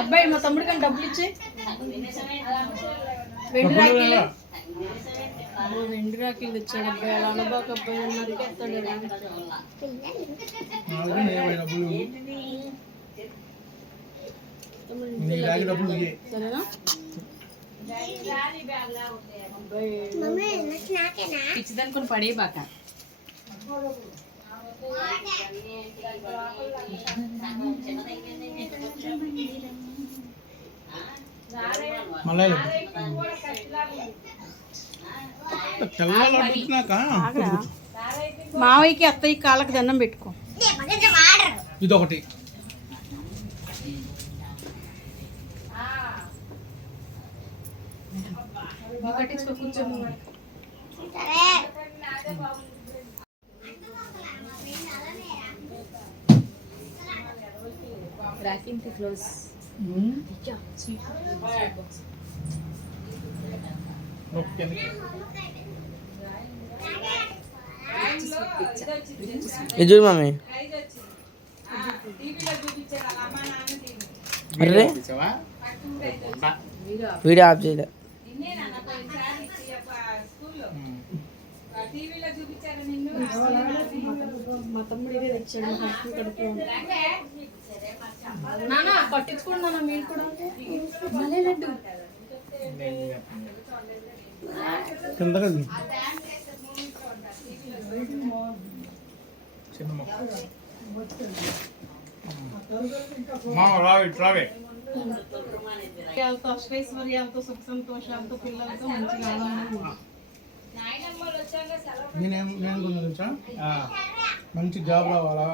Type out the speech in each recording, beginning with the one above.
అబ్బాయి మా తమ్ముడు కానీ డబ్బులు ఇచ్చే వెండి రాఖీలు తెచ్చాడు అబ్బాయి. అలా అనబాక అబ్బాయి అన్నది ఎత్తాడు సరేనా. పిచ్చిదనుకుని పడే బాక మావయ్యకి అత్తయ్య కాళ్ళకి దండం పెట్టుకో. ఇదొకటి కట్టించుకో కూర్చొని. రాకింగ్ క్లోజ్ ఇది మమ్మీ అరే వీడియో ఆఫ్ చేయలే. మా తమ్ముడు ఇదే తెచ్చాడు నాన్న. పట్టించుకోండి నాన్న మీరు కూడా. మళ్ళీ లడ్డు అష్టైశ్వర్యాలతో సుఖ సంతోషాలతో పిల్లలతో మంచిగా ఆనందంగా మంచి జాబ్ రావాలా,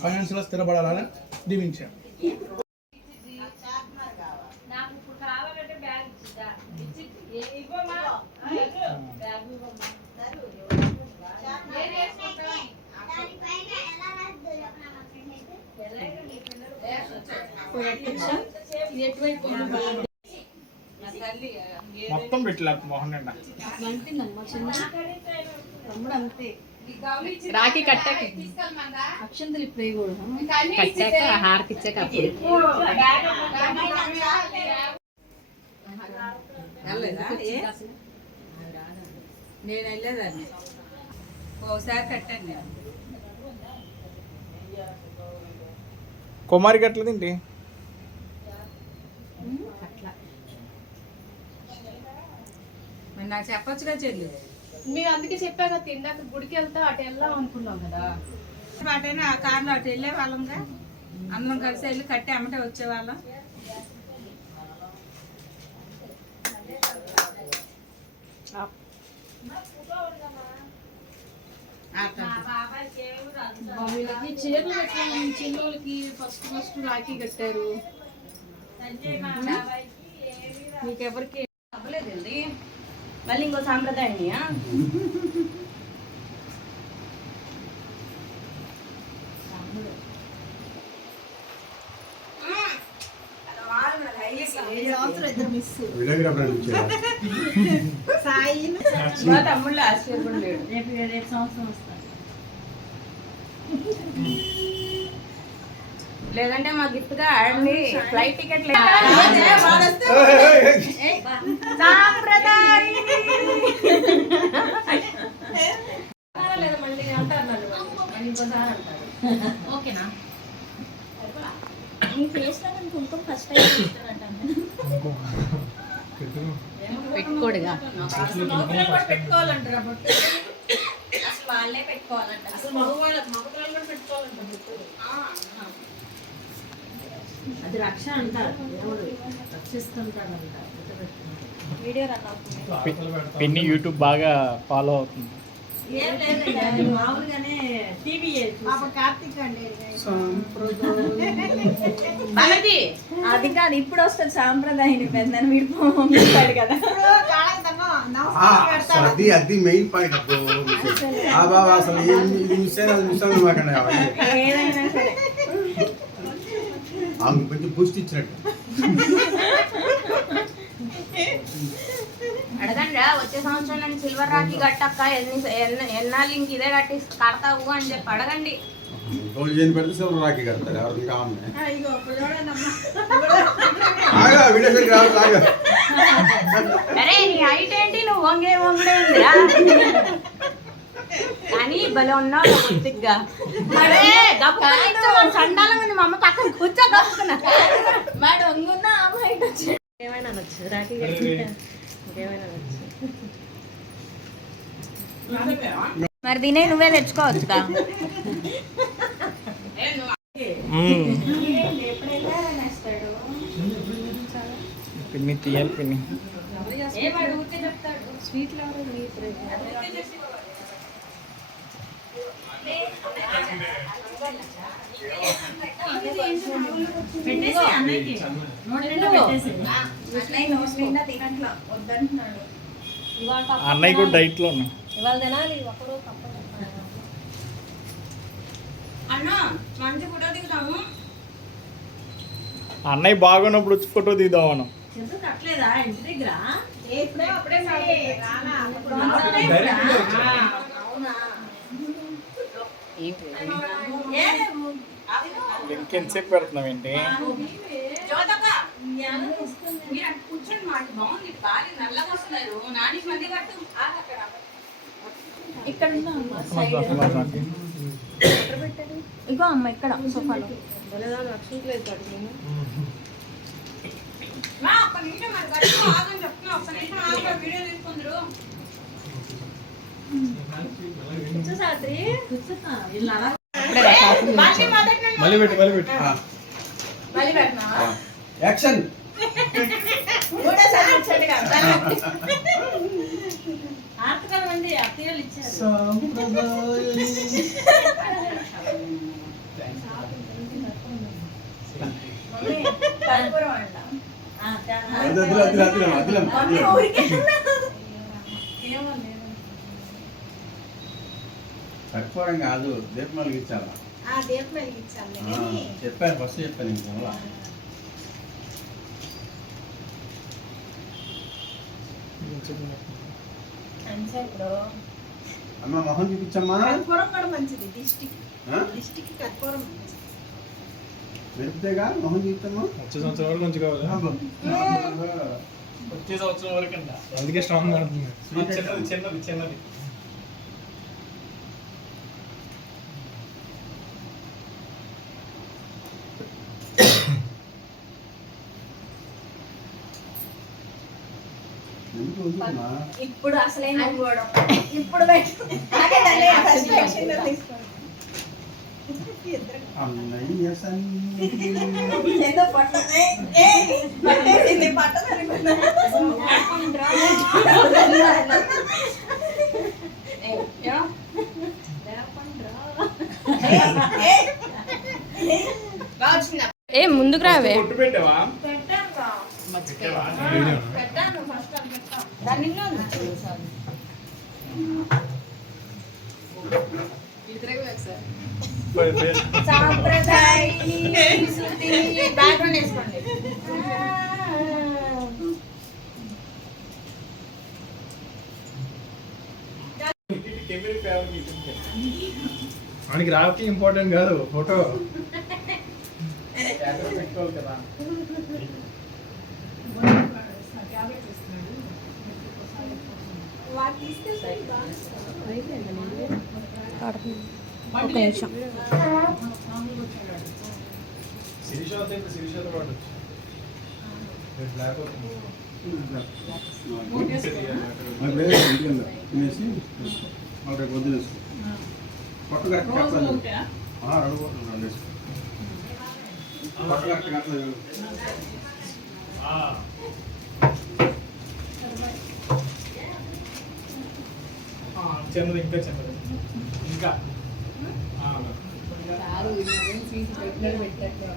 ఫైనాన్షియల్గా స్థిరపడాలని దీవించాను. మొత్తం పెట్టలేదు మోహన్ అండి. తమ్ముడు అంతే. రాఖీ కట్టాక అక్షంతలు ఇప్పుడు కూడా కట్టాక హారతి ఇచ్చాక నేను వెళ్ళేదాన్ని ఒకసారి కట్టాను నేను. కుమారికి ఎట్లదేంటి అట్లా మరి నాకు చెప్పొచ్చుగా చెల్లి. మీరు అందుకే చెప్పాక తిన్నాక గుడికి వెళ్తా అటు వెళ్దాం అనుకున్నాం కదా. అటైనా ఆ కార్లో అటు వెళ్ళే వాళ్ళంగా అందరం కలిసి వెళ్ళి కట్టి అమ్మటే వచ్చేవాళ్ళం. వీళ్ళకి చీరలు పెట్టాము. చిన్నోళ్ళకి ఫస్ట్ రాఖీ కట్టారు. మీకెవరికి అవ్వలేదండి. మళ్ళీ ఇంకో సాంప్రదాయమా మా తమ్ముళ్ళు ఆశ్చర్యపడలేడు. రేపు సంవత్సరం వస్తాను. లేదంటే మా గిఫ్ట్ గా ఆడండి ఫ్లైట్ టికెట్ ఓకేనా. పెట్టుకోడుగా పెట్టుకోవాలంటారా అసలు వాళ్ళే పెట్టుకోవాలంట. అసలు మగపిల్లలు కూడా పెట్టుకోవాలంటారు. అది రక్ష అంటారు. దేవుడు రక్షిస్తుంటాడంట. వీడియో రన్ అవుతుంది. పిన్ని యూట్యూబ్ బాగా ఫాలో అవుతుంది. ఏం లేదు మామూలుగానే టీవీ కార్తీక్ అండి అది కాదు. ఇప్పుడు వస్తుంది సాంప్రదాయం. పెద్దని విడిపోతాడు కదా. అది మెయిన్ పాయింట్. అసలు ఏదైనా సరే కొంచెం బూస్ట్ ఇచ్చినట్టు. అడగండి రా, వచ్చే సంవత్సరం నేను సిల్వర్ రాఖీ కట్టక్క, ఎన్నాళ్ళు ఇంక ఇదే కట్టి కడతావు అని చెప్పి అడగండి. గోల్డ్ చైన్ పెడితే సిల్వర్ రాఖీ కడతారు ఎవరికి కావాలి. ఇగో ఇప్పుడు చూడండి అమ్మా. ఆగా వీడియో సరికి రావాలి ఆగా. అరే నీ హైట్ ఏంటి, నువ్వు వంగేందిరా కానీ భలే ఉన్నావు కొద్దిగా. అరే సండాల మంది మా అమ్మ పక్కన కూర్చో కప్పుకున్నా మేడం వంగున్నా హైట్ వచ్చి ఏమైనా నచ్చు రాఖీ ఇంకేమైనా నచ్చు. మరి తినే నువ్వే తెచ్చుకోవచ్చుగా. పిన్ని తీయాలి పిన్ని. అన్నయ్య కూడా డైట్ లో ఉన్నా. అన్నయ్య బాగున్నప్పుడు వచ్చి ఫోటో దిగుదాం మనం. ఇంకెంతసేపు పెడుతున్నాం ఏంటి? కూర్చొని మాట బాగుంది, బాగా నల్లగా వస్తున్నారు. నాని మంది కట్టు ఇక్కడ ఇగో అమ్మ ఇక్కడ సోఫాలో ఒక్క నిమిషం మరి కట్టు ఆగని చెప్తున్నా. ఒక్క నిమిషం ఆగ వీడియో తీసుకుందరు. మళ్ళీ పెట్టు. యాక్షన్. కట్టుకోవడం కాదు, దీపం వెలిగించాలా. చెప్పాను ఫస్ట్ చెప్పాను ఇంకో అమ్మ మొహం చూపించమ్మా. మెరుపుతేగా మొహం చూపించమ్మా. వచ్చే సంవత్సరం వరకు మంచి కావాలి. వచ్చే సంవత్సరం వరకు అంట, అందుకే స్ట్రాంగ్ ఆడుతుంది. చిన్నది చిన్నది చిన్నది. ఇప్పుడు అసలైన ఇప్పుడు అన్నయ్య ఏ ముందుకు రావే. పెట్టావా? మనకి రావకి ఇంపార్టెంట్ కాదు, ఫోటో పెట్టుకోవాలి కదా. ఒక నిమిషం శిరీషతో పాటు బ్లాక్ తినేసి రేపు వద్దు వేసుకో. పట్టు కరెక్ట్ కట్టాలి. 2 బోట్లు 2 వేసుకో. పట్టు కరెక్ట్ కట్టాలి. చిన్నది ఇంకా చిన్నది ఇంకా పెట్టినట్టు